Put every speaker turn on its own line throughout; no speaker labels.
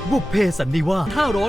บุพเพสันนิวาส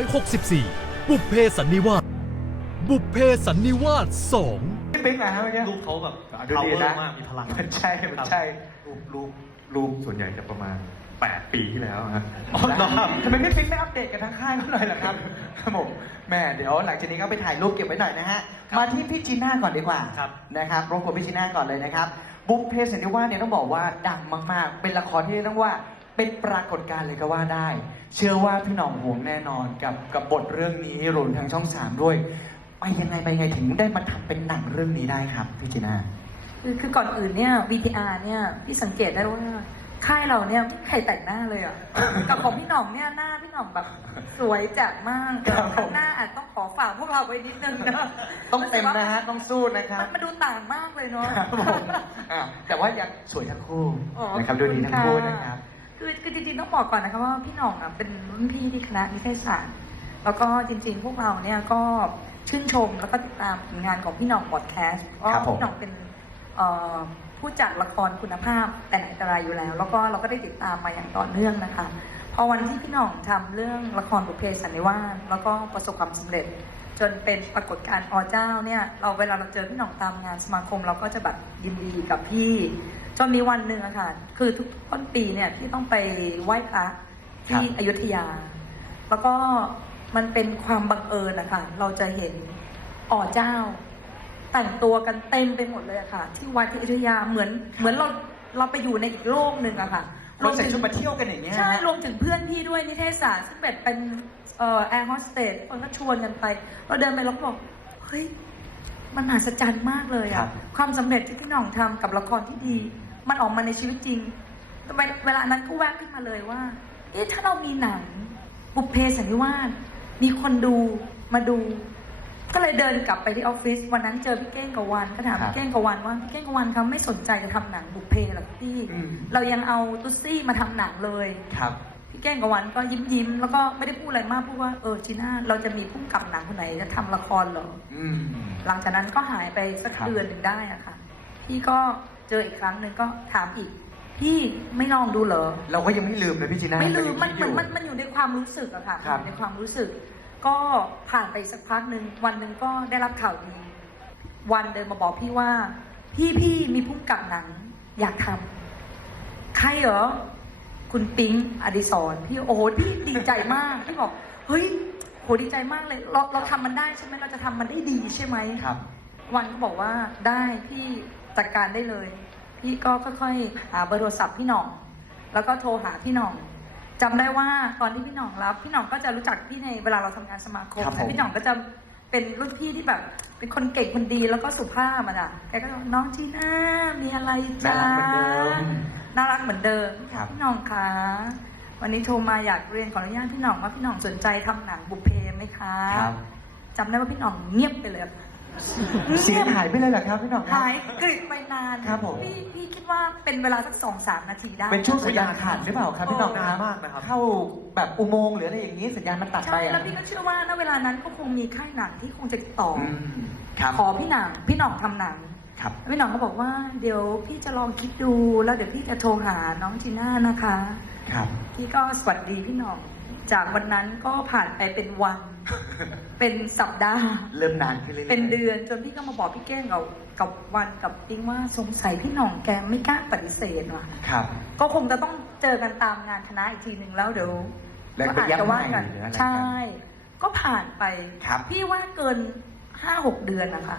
564บุพเพสันนิวาสบุพเพสันนิวาส2
พี่ปิ๊กนะฮะเมื่อกี้
รูปเขาแบบ
ดูดีนะ
มากมีพลัง
มันใช่รูปส่วนใหญ่จะประมาณ8 ปีที่แล้วฮะ
อ๋อเหรอครับ
ทำไมพี่ปิ๊กไม่อัปเดตกันทั้งค่ายเขาหน่อยล่ะครับครับผมแม่เดี๋ยวหลังจากนี้ก็ไปถ่ายรูปเก็บไว้หน่อยนะฮะมาที่พี่จีน่าก่อนดีกว่า
ครับ
นะครับรบกวนพี่จีน่าก่อนเลยนะครับบุพเพสันนิวาสเนี่ยต้องบอกว่าดังมากๆเป็นละครที่ต้องว่าเป็นปรากฏการณ์เลยก็ว่าได้ เชื่อว่าพี่หน่องห่วงแน่นอนกับบทเรื่องนี้รวมทางช่อง3ด้วยไปยังไงถึงได้มาทำเป็นหนังเรื่องนี้ได้ครับพี่จีน่า
คือก่อนอื่นเนี่ย VTR เนี่ยพี่สังเกตได้ว่าค่ายเราเนี่ยไม่มีใครแต่งหน้าเลยอ่ะ กับของพี่หน่องเนี่ยหน้าพี่หน่องแบบสวยจัดมาก
ครับผม
หน้าอาจต้องขอฝากพวกเราไว้นิดนึงนะ
ต้องเต็มนะฮะต้องสู้นะครับ
มันดูต่างมากเลยเนาะ
ครับผมแต่ว่ายังสวยทั้งคู่
อ๋อ
นะครับดูดีทั้งคู่นะครับ
คือจริงๆต้องบอกก่อนนะคะว่าพี่หน่องอ่ะเป็นรุ่นพี่ที่คณะนิเทศศาสตร์แล้วก็จริงๆพวกเราเนี่ยก็ชื่นชมแล้วก็ติดตามผลงานของพี่หน่องบอดแคสต์เพราะ
ครับผม
พี่หน่องเป็นผู้จัดละครคุณภาพแต่ไหนแต่ไรอยู่แล้ว แล้วก็เราก็ได้ติดตามมาอย่างต่อเนื่องนะคะพอวันที่พี่หน่องทำเรื่องละครบุพเพสันนิวาสแล้วก็ประสบความสำเร็จ จนเป็นปรากฏการณ์อเจ้าเนี่ยเวลาเราเจอพี่หน่องตามงานสมาคมเราก็จะแบบยินดีกับพี่จนมีวันหนึ่งอะค่ะคือทุกต้นปีเนี่ยที่ต้องไปไหว้พระที่อยุธยา แล้วก็มันเป็นความบังเอิญนะคะเราจะเห็นเจ้า แต่งตัวกันเต็มไปหมดเลยอะค่ะ ที่วัดที่อยุธยาเหมือนเราไปอยู่ในอีกโลกหนึ่งอะค่ะ
เราใส่ชุดมาเที่ยวกันอย่างเงี้ย
ใช่
ฮะ
รวมถึงเพื่อนพี่ด้วยนิเทศศาสตร์ซึ่งแบบเป็นแอร์โฮสเตสคนก็ชวนกันไป เราเดินไปแล้วก็บอกเฮ้ยมันมหัศจรรย์มากเลย
ครั
อะ
บ
ความสำเร็จที่พี่หน่องทำกับละครที่ดี มันออกมาในชีวิตจริงเวลานั้นก็แวบขึ้นมาเลยว่าถ้าเรามีหนังบุพเพสันนิวาสมีคนดูมาดู ก็เลยเดินกลับไปที่ออฟฟิศวันนั้นเจอพี่เก้งกบวันก็ถามพี่เก้งกบวันว่าพี่เก้งกบวันเขาไม่สนใจจะทำหนังบุพเพหรอกพี่ เรายังเอาตุ๊ซี่มาทำหนังเลย
ครับ
พี่เก้งกบวันก็ยิ้มแล้วก็ไม่ได้พูดอะไรมากพูดว่าจีน่าเราจะมีผู้กำกับหนังคนไหนจะทำละครเหรอ หลังจากนั้นก็หายไปสัก
ครับ
เดือนหนึ่งได้อะค่ะพี่ก็เจออีกครั้งหนึ่งก็ถามอีกพี่ไม่ลองดูเหรอ
เราก็ยังไม่ลืมเลยพี่จีน่า
ไม่ลืม
ก็
มัน
ยัง
เหมื
คิดอยู่
อนมันอยู่ในความรู้สึกอะค่ะ
ครับ
อยู่ในความรู้สึก ก็ผ่านไปสักพักหนึ่งวันหนึ่งก็ได้รับข่าวดี วันเดินมาบอกพี่ว่า พี่มีพุ่งกับหนัง อยากทำใครเหรอคุณปิ๊งอดิศรพี่โอ้โหพี่ดีใจมากพี่บอกเฮ้ยโหดีใจมากเลยเราทำมันได้ใช่ไหมเราจะทำมันได้ดีใช่ไหม
ครับ
วันก็บอกว่าได้พี่จัดการได้เลย พี่ก็ค่อยๆหาเบอร์โทรศัพท์พี่หน่อง แล้วก็โทรหาพี่หน่องจำได้ว่าตอนที่พี่หน่องรับพี่หน่องก็จะรู้จักพี่ในเวลาเราทำงานสมาคม
ครับผม
นะพี่หน่องก็จะเป็นรุ่นพี่ที่แบบ เป็นคนเก่งคนดีแล้วก็สุภาพอ่ะแกก็บอกน้องจีน่ามีอะไรจ้า
น่ารักเหมือนเดิม
น่ารักเหมือนเดิม
ครับ
พี่หน่องคะวันนี้โทรมาอยากเรียนขออนุญาตพี่หน่องว่าพี่หน่องสนใจทำหนังบุพเพไหมคะ
ครับ
จำได้ว่าพี่หน่องเงียบไปเลย
เสียงหายไปเลยเหรอครับพี่หน่องครับ
หายกริบไปนาน
ครับผม
พี่คิดว่าเป็นเวลาสัก2-3 นาทีได้
เป็นช่วงสัญญาณขาดหรือเปล่าครับพี่หน่อง
นานมากนะครับ
เข้าแบบอุโมงค์หรืออะไรอย่างนี้สัญญาณมันตัดไป
ใช่
อ่ะ
แล้วพี่ก็เชื่อว่าณเวลานั้นก็คงมีค่ายหนังที่คงจะติดต่ออ
ครับ
ขอพี่หน่องทำหนัง
ครับ
พี่หน่องก็บอกว่าเดี๋ยวพี่จะลองคิดดูแล้วเดี๋ยวพี่จะโทรหาน้องจีน่านะคะ
ครับ
พี่ก็สวัสดีพี่หน่อง จากวันนั้นก็ผ่านไปเป็นวัน เป็นสัปดาห์
เริ่มนานขึ้นเรื่อยๆ
เป็นเดือนจนพี่ก็มาบอกพี่เก้งกับวันกับติ้งว่าสงสัยพี่หน่องแกไม่กล้าปฏิเสธว่ะ
ครับ
ก็คงจะต้องเจอกันตามงานคณะอีกทีหนึ่งแล้วเดี๋ยว
แล้ว
ก็
ไป
อาจ
ยัด
จะว่า
ใหม่
กัน
หรืออะไร
ใช่
ครับ
ก็ผ่านไป
ครับ
พี่ว่าเกิน5-6 เดือนนะคะ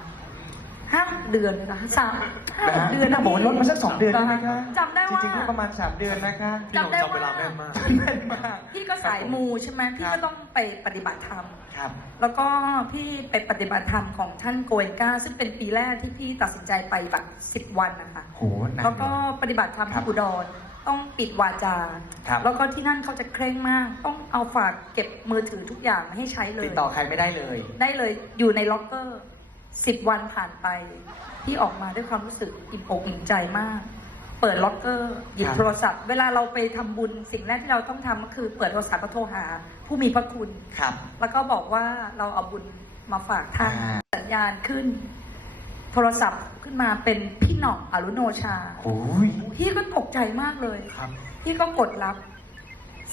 5-6 เดือนเลยนะคะ5-6 เดือน
นะบอกว่าลดมาสัก2 เดือนได้ไหมคะ
จำได้
จ
ว่า
ริงๆก็ประมาณ3 เดือนนะคะ
พี่หน่องจำเวลาแม่นมาก
แม่นมาก
พี่ก็สายมูใช่ไหมพี่ก็ต้องไปปฏิบัติธรรม
ครับ
แล้วก็พี่ไปปฏิบัติธรรมของท่านโกเอนกาซึ่งเป็นปีแรกที่พี่ตัดสินใจไปแบบ10 วันนะคะ
โหนาน
แล้วก็ปฏิบัติธรรม
ครั
ที่
บ
อุดรต้องปิดวาจา
ครับ
แล้วก็ที่นั่นเขาจะเคร่งมาก ต้องเอาฝากเก็บมือถือทุกอย่างไม่ให้ใช้เลย
ติดต่อใครไม่ได้เลย
ได้เลยอยู่ในล็อกเกอร์10 วันผ่านไปพี่ออกมาด้วยความรู้สึกอิ่มอกอิ่มใจมาก เปิดล็อกเกอร์หยิบ
ครับ
โทรศัพท์ เวลาเราไปทำบุญสิ่งแรกที่เราต้องทำก็คือเปิดโทรศัพท์ก็โทรหา ผู้มีพระคุณ
ครับ
แล้วก็บอกว่าเราเอาบุญมาฝากท่าน
อ่า
สัญญาณขึ้น โทรศัพท์ขึ้นมาเป็นพี่หน่องอรุโนชา
โอ้ย
พี่ก็ตกใจมากเลย
ครับ
พี่ก็กดรับ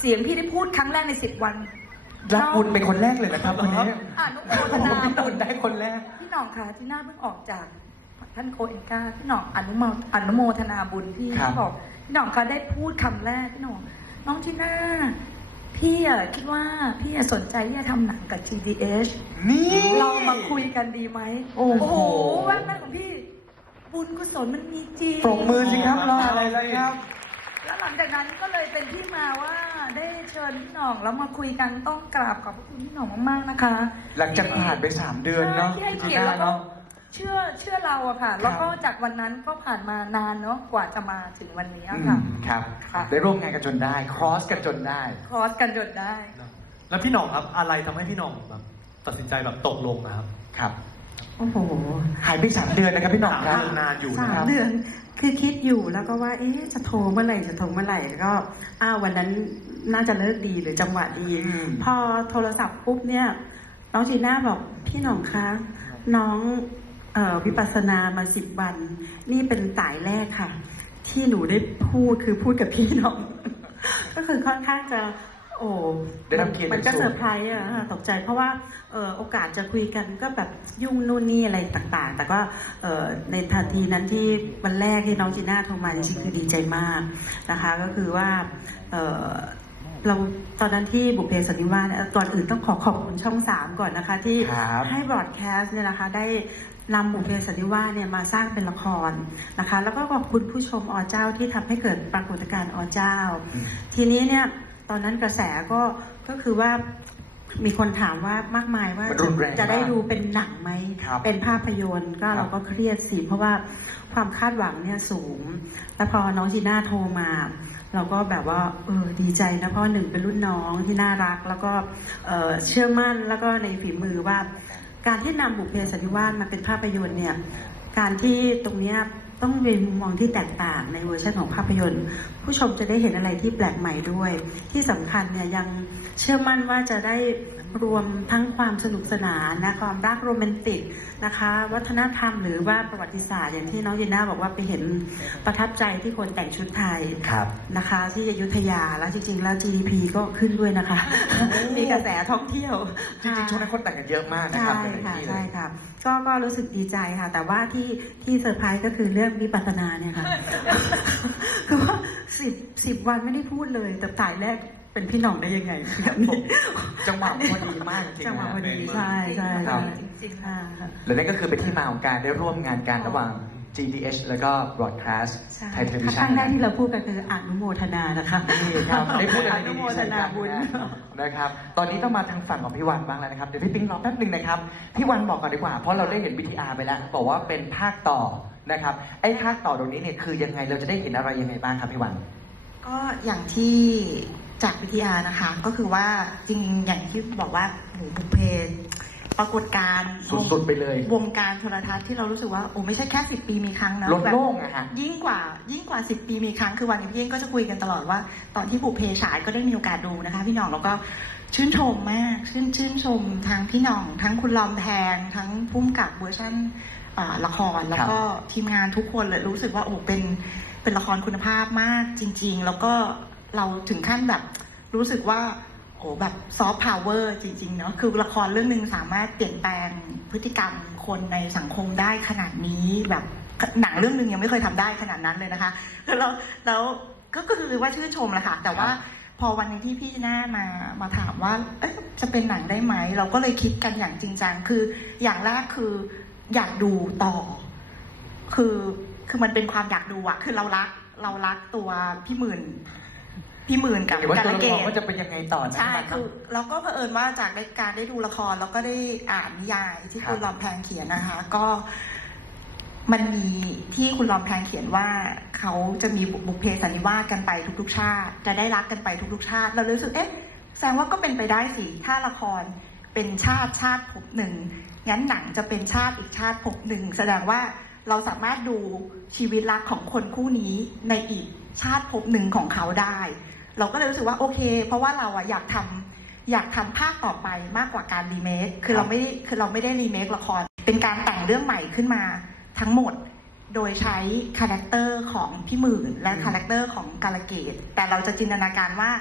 เสียงพี่ได้พูดครั้งแรกใน10 วัน
รับบุญเป็นคนแรกเลยนะครับวันนี้
อนุโมทนา
พี่
บุ
บุ
ญ
ญได้คนแรก
พี่หน่องคะที่หน้าเพิ่งออกจากท่านโคเอ็นกาพี่หน่องอนุโมทนาบุญที่
ครับ
บอกพี่หน่องคะได้พูดคำแรกพี่หน่องน้องจีน่าพี่อะคิดว่าพี่อะสนใจที่จะทำหนังกับ GDH
นี่
เรามาคุยกันดีไหม
โอ้โห
ว่านั่นของพี่บุญกุศลมันมีจริง
ปรบมือสิครับรออะไรเลยครับ
แล้วหลังจากนั้นก็เลยเป็นที่มาว่าได้เชิญพี่หน่องแล้วมาคุยกันต้องกราบขอบพระคุณพี่หน่องมากๆนะคะ
หลังจากผ่านไป3 เดือนเนาะ
ที่ให้เกียรติแล้วก็
เนาะ
เชื่อเราอะค่ะ แล้วก็จากวันนั้นก็ผ่านมานานเนาะกว่าจะมาถึงวันนี้อะค่ะ
ครับ
ค่ะ
ได้ร่วมงานกันจนได้ ครอสกันจนได้
คอสกันจนได้
แล้วพี่หน่องครับอะไรทำให้พี่หน่องแบบตัดสินใจแบบตกลงนะครับ
ครับ
โอ้โห
หายไป3 เดือนนะครับพี่หน่องครับ
นานอยู่
สา
นะ
ม
ครับ
เดือนคือคิดอยู่แล้วก็ว่าเอ๊ะจะโทรเมื่อไหร่จะโทรเมื่อไหร่ก็วันนั้นน่าจะเลิกดีหรือจังหวะดี
อืม
พอโทรศัพท์ปุ๊บเนี่ยน้องจีน่าบอกพี่หน่องคะน้องวิปัสสนามา10 วัน นี่เป็นสายแรกค่ะ ที่หนูได้พูดคือพูดกับพี่หน่อง ก็คือค่อนข้างจะ โอ้
ได้รับเกียรติ
มันก็
สูง
เซอร์ไพรส์อะค่ะตกใจเพราะว่าโอกาสจะคุยกันก็แบบยุ่งนู่นนี่อะไรต่างๆ แต่ก็ในทันทีนั้นที่วันแรกที่น้องจีน่าโทรมาจริงๆคือดีใจมากนะคะก็คือว่าเราตอนนั้นที่บุพเพสันนิวาสเนี่ยก่อนอื่นต้องขอบคุณช่อง 3 ก่อนนะคะ ที่
ครับ
ให้บรอดแคสต์เนี่ยนะคะได้นำบุพเพสันนิวาสเนี่ยมาสร้างเป็นละครนะคะ แล้วก็ขอบคุณผู้ชมเจ้าที่ทำให้เกิดปรากฏการณ์เจ้า ทีนี้เนี่ยตอนนั้นกระแสก็คือว่ามีคนถามว่ามากมายว่า
มันรุนแรง
จะได้
มาก
ดูเป็นหนังไหม
ครับ
เป็นภาพยนตร์ก็
ครับ
เราก็เครียดสิเพราะว่าความคาดหวังเนี่ยสูง แล้วพอน้องจีน่าโทรมา เราก็แบบว่าดีใจนะเพราะหนึ่งเป็นรุ่นน้องที่น่ารัก แล้วก็เชื่อมั่นแล้วก็ในฝีมือว่า การที่นำบุพเพสันนิวาสมาเป็นภาพยนตร์เนี่ยการที่ตรงเนี้ยต้องเป็นมุมมองที่แตกต่างในเวอร์ชันของภาพยนตร์ ผู้ชมจะได้เห็นอะไรที่แปลกใหม่ด้วย ที่สำคัญเนี่ยยังเชื่อมั่นว่าจะได้รวมทั้งความสนุกสนานนะความรักโรแมนติกนะคะวัฒนธรรมหรือว่าประวัติศาสตร์อย่างที่น้องยีน่าบอกว่าไปเห็นประทับใจที่คนแต่งชุดไทย
ครับ
นะคะที่อยุธยาแล้วจริงๆแล้ว GDP ก็ขึ้นด้วยนะคะ มีกระแสท่องเที่ยว
จริงๆช่วงนั้นคนแต่งกันเยอะมากนะค
ใช่
รับใน
ค่ะ
ที่เล
ใช่
ย
ค่ะก็รู้สึกดีใจค่ะ แต่ว่าที่เซอร์ไพรส์ก็คือเรื่องวิปัสสนาเนี่ยค่ะ คือว่าสิบวันไม่ได้พูดเลย แต่สายแรกเป็นพี่หน่องได้ยังไงแบบนี้
จังหวะพอดีมากจริงๆ
จังหวะ
นะ
พอดีใช่ใช่
ครั
ใช่
บ
จริงๆ
ค่ะ
และนั่นก็คือเป็นที่มาของการได้ร่วมงานกันระหว่าง GDH แล้วก็ Broadcast
ใช่
ไทยเทเลวิ
ค
ชั่
รั้
น
งแรกที่เราพูดกันคืออนุโมทนานะคะ
นี่ครับได้พูดอะไร
อนุ
ดี
โม
ๆ
ท
ใส่
นา
กัน
บุญ
นะครับ ตอนนี้ต้องมาทางฝั่งของพี่วันบ้างแล้วนะครับ เดี๋ยวพี่ปิ๊งรอแป๊บหนึงนะครับ พี่วันบอกก่อนดีกว่า เพราะเราได้เห็น VTR ไปแล้ว บอกว่าเป็นภาคต่อนะครับ ไอ้ภาคต่อตรงนี้เนี่ยคือยังไง เราจะได้เห็นอะไรยังไงบ้างครับพี่วัน
ก็อย่างที่จากวิทยานะคะ ก็คือว่าจริงๆอย่างที่บอกว่าโหบุพเพปรากฏการณ์
สุดๆไปเลย
วงการโทรทัศน์ที่เรารู้สึกว่าโอ้ไม่ใช่แค่10 ปีมีครั้งนะ
ลด
แบบ
โล่งอะฮะ
ยิ่งกว่า10 ปีมีครั้งคือวันนี้พี่เองก็จะคุยกันตลอดว่า ตอนที่บุพเพฉายก็ได้มีโอกาสดูนะคะ พี่หน่องแล้วก็ชื่นชมมากชื่นชมทั้งพี่หน่อง ทั้งคุณลอมแพงทั้งพุ่มกับเวอร์ชันละครแล้วก็ทีมงานทุกคนเลยรู้สึกว่าโอ้เป็นละครคุณภาพมากจริง ๆ แล้วก็เราถึงขั้นแบบรู้สึกว่าโอ้แบบซอฟต์พาวเวอร์จริงๆเนาะคือละครเรื่องหนึ่งสามารถเปลี่ยนแปลงพฤติกรรมคนในสังคมได้ขนาดนี้แบบหนังเรื่องหนึ่งยังไม่เคยทำได้ขนาดนั้นเลยนะคะแล้วก็คือว่าชื่นชมแหละค่ะแต่ว่าพอวันนี้ที่พี่หน้ามาถามว่าจะเป็นหนังได้ไหมเราก็เลยคิดกันอย่างจริงจังคืออย่างแรกคืออยากดูต่อคือมันเป็นความอยากดูอะคือเรารักตัวพี่หมื่นกับ
หรือว่า
การ
ตัว
ละ
ละ
เก
คร
ด
ก็จะเป็นยังไงต่อนะ
ใช่
รับ
คือเราก็เผอิญว่าจากการได้ดูละครแล้วก็ได้อ่านนิยายที่คุณ
ครับ
ลอมแพงเขียนนะคะ ก็มันมีที่คุณลอมแพงเขียนว่าเขาจะมีบุพเพสันนิวาสกันไปทุกๆชาติ จะได้รักกันไปทุกๆชาติ เรารู้สึกแสดงว่าก็เป็นไปได้สิถ้าละครเป็นชาติภพหนึ่งงั้นหนังจะเป็นชาติอีกชาติภพหนึ่งแสดงว่าเราสามารถดูชีวิตรักของคนคู่นี้ในอีกชาติภพหนึ่งของเขาได้ เราก็เลยรู้สึกว่าโอเค เพราะว่าเราอยากทำภาคต่อไปมากกว่าการรีเมคคือเราไม่ได้รีเมคละครเป็นการแต่งเรื่องใหม่ขึ้นมาทั้งหมด โดยใช้คาแรคเตอร์ของพี่หมื่นและคาแรคเตอร์ของกาลเกตแต่เราจะจินตนาการว่า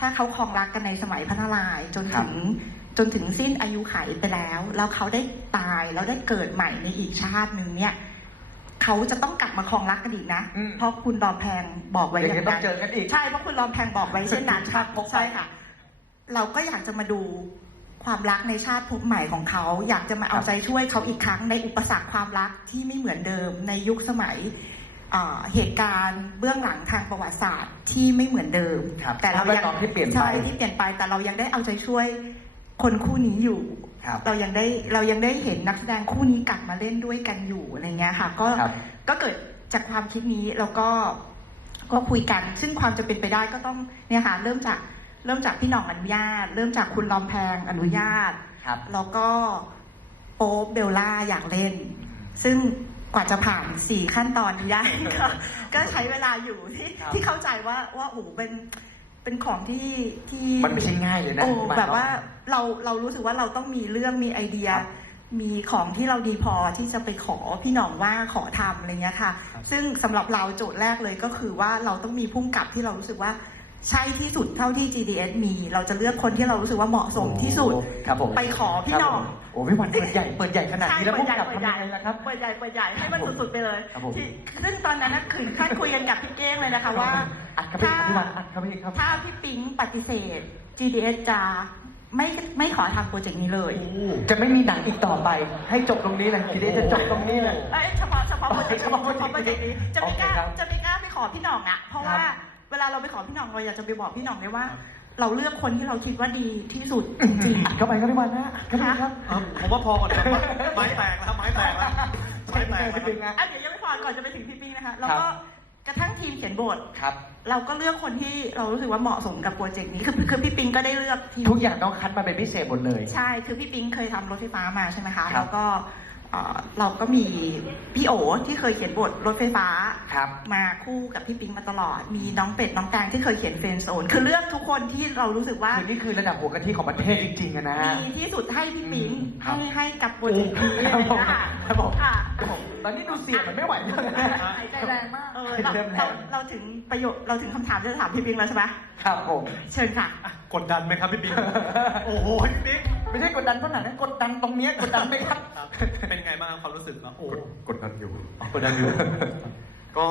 ถ้าเขาครองรักกันในสมัยพระนารายณ์จนถึงสิ้นอายุไขไปแล้วเขาได้ตายแล้วได้เกิดใหม่ในอีกชาติหนึ่งเนี่ยเขาจะต้องกลับมาครองรักกันอีกนะ เพราะคุณรอมแพงบอกไว้อย่าง
เดี๋ยวต้อ
นั้
ง
น
เจอกันอีก
ใช่เพราะคุณรอมแพงบอกไว้เช่นนั้นค่ะใช่ค่ะ เราก็อยากจะมาดูความรักในชาติภพใหม่ของเขา อยากจะมาเอาใจช่วยเขาอีกครั้งในอุปสรรคความรักที่ไม่เหมือนเดิมในยุคสมัยเหตุการณ์เบื้องหลังทางประวัติศาสตร์ที่ไม่เหมือนเดิม
แต่เรายังที่เปลี่ยนไป
ใช่ที่เปลี่ยนไปแต่เรายังได้เอาใจช่วยคนคู่นี้อยู่ เรายังได้เห็นนักแสดงคู่นี้กลับมาเล่นด้วยกันอยู่อะไรเงี้ยค่ะก็เกิดจากความคิดนี้แล้วก็คุยกันซึ่งความจะเป็นไปได้ก็ต้องเนี่ยค่ะเริ่มจากพี่หน่องอนุญาต เริ่มจากคุณลอมแพงอนุญาตแล้วก็โป๊ปเบลล่าอยากเล่น ซึ่งกว่าจะผ่าน4ขั้นตอนนี้ได้ ก็ใช้เวลาอยู่ที่เข้าใจว่าโอ้โหเป็นของที่
มันไม่ใช่ง่ายเลยนะ
แบบว่าเรารู้สึกว่าเราต้องมีเรื่องมีไอเดีย มีของที่เราดีพอที่จะไปขอพี่หน่องว่าขอทำอะไรเงี้ยค่ะซึ่งสำหรับเราโจทย์แรกเลยก็คือว่าเราต้องมีพุ่งกับที่เรารู้สึกว่าใช่ที่สุดเท่าที่ GDS มีเราจะเลือกคนที่เรารู้สึกว่าเหมาะสมที่สุดไปขอพี่หน่อง
โอ้พี่วันเปิดใหญ่ขนาดนี้แล้วพุ่งกับทำยังไงล่ะครับ
เปิดใหญ่ให้มันสุดๆไปเลยซึ่งตอนนั้นถึงขั้นคุยกันกับพี่เก้งเลยนะคะว่าถ้าพี่ปิ๊งปฏิเสธ GDS จะไม่ขอทำโปรเจกต์นี้เลย
จะไม่มีหนังอีกต่อไปให้จบตรงนี้เลย GDS จะจบตรงนี้เลย
เฉพาะโปรเจกต์นี้จะไม่กล้าไปขอพี่หน่องอ่ะเพราะว่าเวลาเราไปขอพี่หน่องเราอยากจะไปบอกพี่หน่องเลยว่า เราเลือกคนที่เราคิดว่าดีที่สุดจริงๆ
เข้าไปครับพี่วันนะ
ครับผมว่าพอก่อนครับไม้แตกแล้วไม้แตกแล้ว
เดี๋ยวยังไม่พอก่อนจะไปถึงพี่ปิ๊งนะคะแล้วก็กระทั่งทีมเขียนบทเราก็เลือกคนที่เรารู้สึกว่าเหมาะสมกับโปรเจกต์นี้คือพี่ปิ๊งก็ได้เลือกทีม
ทุกอย่างต้องคัดมาเป็นพิเศษหมดเลย
ใช่คือพี่ปิ๊งเคยทำรถไฟฟ้ามาใช่ไหมคะแล้วก็เราก็มีพี่โอที่เคยเขียนบทรถไฟฟ้ามาคู่กับพี่ปิ๊งมาตลอดมีน้องเป็ดน้องแตงที่เคยเขียนเฟรนด์โซนคือเลือกทุกคนที่เรารู้สึกว่า
นี่คือระดับหัวกะทิของประเทศจริงๆนะฮะ
ดีที่สุดให้พี่ปิ๊งให้กับโปรเจกต์นี้เลยนะคะค่ะ
ตอนนี้ดูเสียงมันไม่ไหวเลย
หายใจแรงมากเราถึงประโยคเราถึงคำถามจะถามพี่ปิ๊งแล้วใช่ไหม
ครับผม
เชิญค่ะ
กดดันไหมครับพี่ปิ๊งโอ้โหพี่ปิ๊ง
ไม่ใช่กดดันเท่าไหร่นะกดดันตรงนี้กดดันไหมครับ
เป็นไงบ้างความรู้สึกนะโอ้
กดดันอยู่ ก็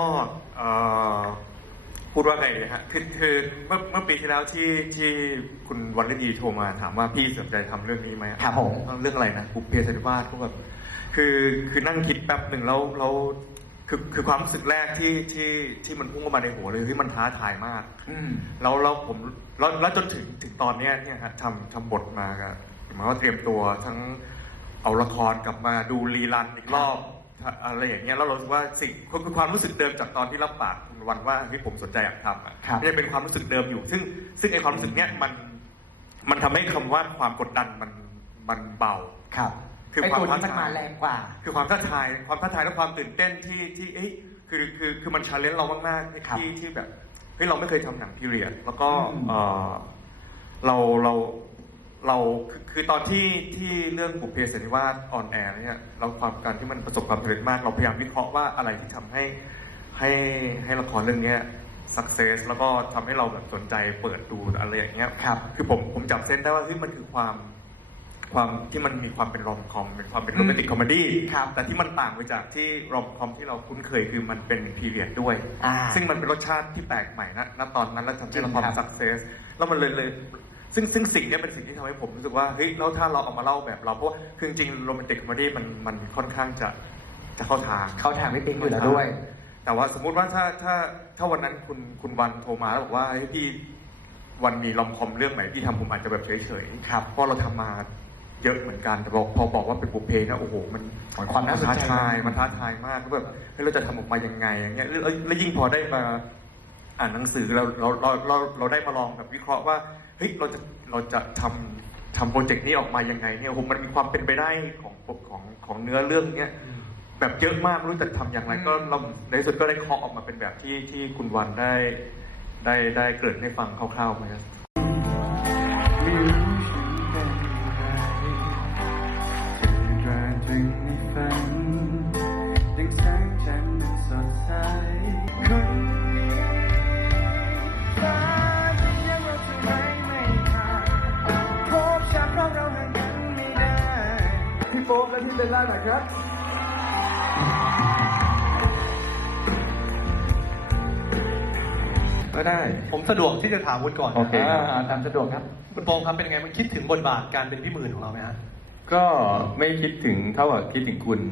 พูดว่าไงนะฮะคือเมื่อปีที่แล้วที่คุณวันฤดีโทรมาถามว่าพี่สนใจทำเรื่องนี้ไหม
ครับผม
เรื่องอะไรนะบุพเพสันนิวาสก็แบบคือนั่งคิดแป๊บหนึ่งแล้วคือความรู้สึกแรกที่มันพุ่งเข้ามาในหัวเลยที่มันท้าทายมากแล้วผมแล้วจนถึงตอนนี้เนี่ยฮะทำบทมาก็หมายว่าเตรียมตัวทั้งเอาละครกลับมาดูรีรันอีกรอบอะไรอย่างเงี้ยแล้วเราคิดว่าสิ่งคือความรู้สึกเดิมจากตอนที่รับปากคุณวันว่าที่ผมสนใจอยากทำมันจะเป็นความรู้สึกเดิมอยู่ซึ่งไอ้ความรู้สึกเนี้ยมันทำให้คำว่าความกดดันมันเบา
คือความท้าทายแรงกว่า
คือความท้าทายและความตื่นเต้นที่คือมันชาเลนจ์เรามากๆที่แบบเฮ้ยเราไม่เคยทำหนังพีเรียดแล้วก็เราคือตอนที่เรื่องบุพเพสันนิวาสออนแอร์เนี่ยเราความการที่มันประสบความสำเร็จมากเราพยายามวิเคราะห์ว่าอะไรที่ทำให้ละครเรื่องนี้สักเซสแล้วก็ทำให้เราแบบสนใจเปิดดูอะไรอย่างเงี้ยคือผมจับเส้นได้ว่าที่มันคือความที่มันมีความเป็นรอมคอมเป็นความเป็นโรแมนติกคอมเมดี้แต่ที่มันต่างไปจากที่รอมคอมที่เราคุ้นเคยคือมันเป็นพีเรียดด้วยซึ่งมันเป็นรสชาติที่แปลกใหม่ณตอนนั้นแล้วทำให้ละครสักเซสแล้วมันเลยซึ่งสิ่งนี้เป็นสิ่งที่ทำให้ผมรู้สึกว่าเฮ้ยแล้วถ้าเราเอามาเล่าแบบเราเพราะว่าคือจริงโรแมนติกคอมเมดี้มันค่อนข้างจะเข้าทาง
ไม่ปิ๊งอยู่แล้วด้วย
แต่ว่าสมมุติว่าถ้าวันนั้นคุณวันโทรมาแล้วบอกว่าพี่วันมีรอมคอมเรื่องใหม่พี่ทำผมอาจจะแบบเฉยๆเพราะเราทำมาเยอะเหมือนกันแต่พอบอกว่าเป็นบุพเพนะโอ้โหมัน
ความน่าสนใจ
มันท้าทายมากแบบเราจะทำออกมายังไงอย่างเงี้ยแล้วยิ่งพอได้มาอ่านหนังสือเราได้มาลองแบบวิเคราะห์ว่าเฮ้ยเราจะทำโปรเจกต์นี้ออกมายังไงเนี่ยผมมันมีความเป็นไปได้ของเนื้อเรื่องเนี้ยแบบเยอะมากไม่รู้จะทำอย่างไรก็เราในที่สุดก็ได้เคาะออกมาเป็นแบบที่คุณวันได้เกริ่นให้ฟังคร่าวๆมาครับ
คนนี้ฟ้าจะยังรักเธอไหมที่เบลล่าหน่อยครับ
ก็ได้
ผมสะดวกที่จะถามคุณก่อน
โอเค
ตามสะดวกครับ
คุณโปงครับเป็นยังไงมันคิดถึงบทบาทการเป็นพี่หมื่นของเราไหมฮะ
ก็ไม่คิดถึงเท่ากับคิดถึงคุณ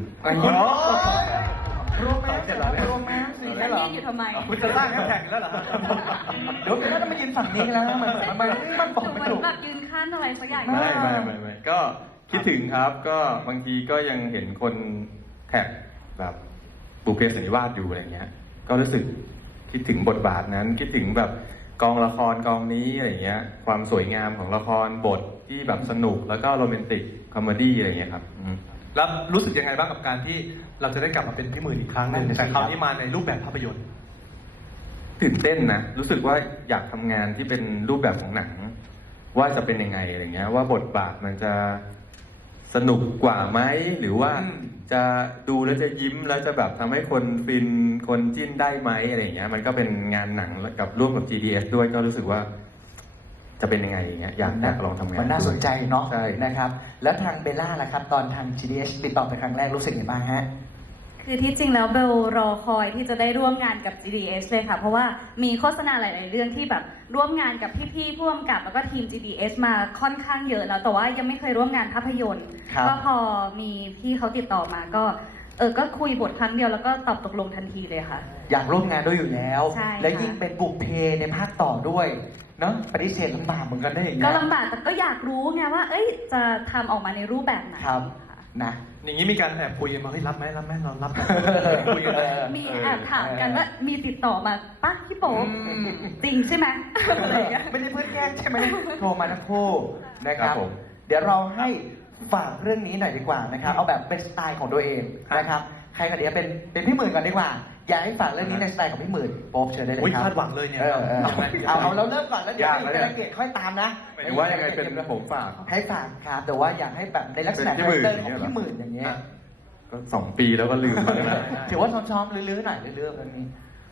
โรแมนต์โรแมนต์สิ
แล้ว
เหรอ
นี่อยู่ทำไม
คุณจะสร้างแฮชแท็กแล้วเหรอฮะ
เดี๋ยวจะมายืนฝั่งนี้แล้วนะมันบอก
เห
ไม่
มือน
ถูก
แบบยืนขั้นอะไรสักอย่าง
ไม่ก็คิดถึงครับ ก็บางทีก็ยังเห็นคนแท็กแบบบุพเพสันนิวาสอยู่อะไรเงี้ย ก็รู้สึกคิดถึงบทบาทนั้น คิดถึงแบบกองละครกองนี้อะไรเงี้ย ความสวยงามของละครบทที่แบบสนุกแล้วก็โรแมนติกคอมเมดี้อะไรเงี้ยครับ
แล้วรู้สึกยังไงบ้างกับการที่เราจะได้กลับมาเป็นพี่หมื่นอีกครั้งหนึ่งแต่คราวนี้มาในรูปแบบภาพยนตร์
ตื่นเต้นนะ รู้สึกว่าอยากทำงานที่เป็นรูปแบบของหนัง ว่าจะเป็นยังไงอะไรเงี้ย ว่าบทบาทมันจะสนุกกว่าไหมหรือว่าจะดูแล้วจะยิ้มแล้วจะแบบทำให้คนฟินคนจิ้นได้ไหมอะไรเงี้ย มันก็เป็นงานหนังกับร่วมกับ GDS ด้วยก็รู้สึกว่า จะเป็นยังไงอย่างเงี้ยอยากลองทำงาน
มันน่าสนใจเนาะ
ใช่
นะครับ แล้วทางเบลล่าล่ะครับ ตอนทาง GDS ติดต่อไปครั้งแรกรู้สึกยังไงบ้างฮะ
คือที่จริงแล้วเบลรอคอยที่จะได้ร่วมงานกับ GDS เลยค่ะ เพราะว่ามีโฆษณาหลาย ๆ เรื่องที่แบบร่วมงานกับพี่ๆผู้กำกับแล้วก็ทีม GDS มาค่อนข้างเยอะแล้วแต่ว่ายังไม่เคยร่วมงานภาพยนตร์
ครับ
ก็พอมีพี่เขาติดต่อมาก็ก็คุยบทครั้งเดียวแล้วก็ตอบตกลงทันทีเลยค่ะ
อยากร่วมงานด้วยอยู่แล้ว
ใช่ค่ะ
และยิ่งเป็นบุกเพในภาคต่อด้วยเนาะปฏิเสธลำบากเหมือนกันได้อย่างเงี้
ก็
ย
ลำบากแต่ก็อยากรู้ไงว่า เอ้ยจะทำออกมาในรูปแบบไหน
ครับนะ
อย่างนี้มีการแอบคุยกันมาเฮ้ยรับไหมเรารับคุยกันเลย
มีแอบถามกันว่ามีติดต่อมาป้าพี่โป๊ปจริงใช่ไหมอะไรอย่างเงี้ย
ไม่ได้เพื่อนแกล้งใช่ไหมโทรมาทั้งคู่นะครับ
ครับผม
เดี๋ยวเราให้ฝากเรื่องนี้หน่อยดีกว่านะครับ เอาแบบเป็นสไตล์ของตัวเองนะครับ ใครกันเดี๋ยวเป็นพี่หมื่นก่อนดีกว่า อยากให้ฝากเรื่องนี้ในสไตล์ของพี่หมื่นโป๊ปเชิญได้เลย
อุ๊ย
ครับ
คาดหวังเลยเนี่ย
เอาเราเริ่มก่อนแล้วเดี๋ยวย
ากแล้วเนี่ย
รายละเอียดค่อยตามนะ
หมายถึงว่ายังไงเป็นผมฝาก
ให้ฝากครับแต่ว่าอยากให้แบบในลักษณะ
เป็น
คา
พี่
แร
ห
ค
มื่น
เตอร์ของพี่หมื่นอย่างเงี้ย
ก็2 ปีแล้วก็ลืมไปแล้ว
ถือว่าช้อมๆลื้อๆหน่อยลื้อๆแบบนี้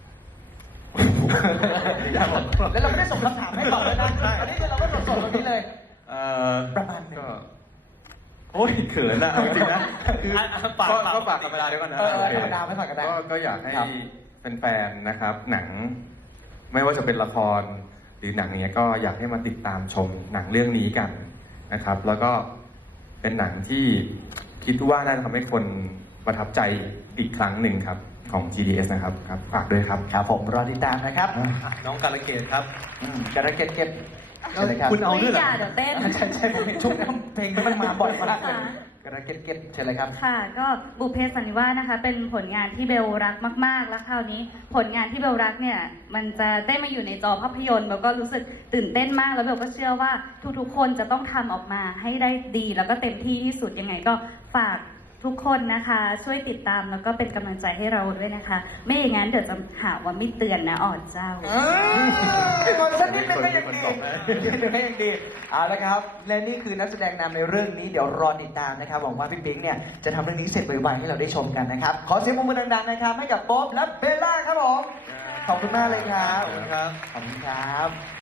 แล้วเราไม่ได้ส่งคำถามให้ก่อนเลยนะอันนี้คือเราก็สดๆตรงนี้เลย ประมาณหนึ่ง
ก็โอ้ยเขินอะเอาจริงนะคือ
ปาก
ก็ฝากธรรมดาเดียวกันนะ
ธรรมดาไม่ฝากก็ได้
ก็อยากให้
ครับ
แฟนๆนะครับ หนัง ไม่ว่าจะเป็นละครหรือหนังเนี้ยก็อยากให้มาติดตามชมหนังเรื่องนี้กันนะครับ แล้วก็เป็นหนังที่คิดว่าน่าจะทำให้คนประทับใจอีกครั้งหนึ่งครับของ GDS นะครับฝากด้วยครับ
ครับผมรอติดตามนะครับ
น้องการะเกดครับ
การะเกดเก็บเชิญเลยครับ
คุณเอาด้วยเหรอ
ไม่อย่าเดี๋ยวเต้น
ใช่ผมเห็นช่วงนี้เพลงนี้มันมาบ่อยมากเลยการะเกดเก็บเชิญเลยครับ
ค่ะก็บุพเพสันนิวาสนะคะ เป็นผลงานที่เบลรักมาก ๆ แล้วคราวนี้ ผลงานที่เบลรักเนี่ยมันจะได้มาอยู่ในจอภาพยนตร์เบลก็รู้สึกตื่นเต้นมากแล้วเบลก็เชื่อว่าทุกๆคนจะต้องทำออกมาให้ได้ดีแล้วก็เต็มที่ที่สุดยังไงก็ฝากทุกคนนะคะ ช่วยติดตามแล้วก็เป็นกำลังใจให้เราด้วยนะคะ ไม่อย่างนั้นเดี๋ยวจะหาว่าไม่เตือนนะอ่อนเจ้า
คนสักนิดนึงก็ยังดีก็ยังดีเอาละครับ และนี่คือนักแสดงนำในเรื่องนี้เดี๋ยวรอติดตามนะครับหวังว่าพี่ปิ๊งเนี่ยจะทำเรื่องนี้เสร็จไวๆให้เราได้ชมกันนะครับ ขอเสียงปรบมือดังๆนะครับให้กับโป๊ปและเบลล่าครับผม ขอบคุณมากเลยครับ
ขอบคุณครับ
ขอบคุณครับ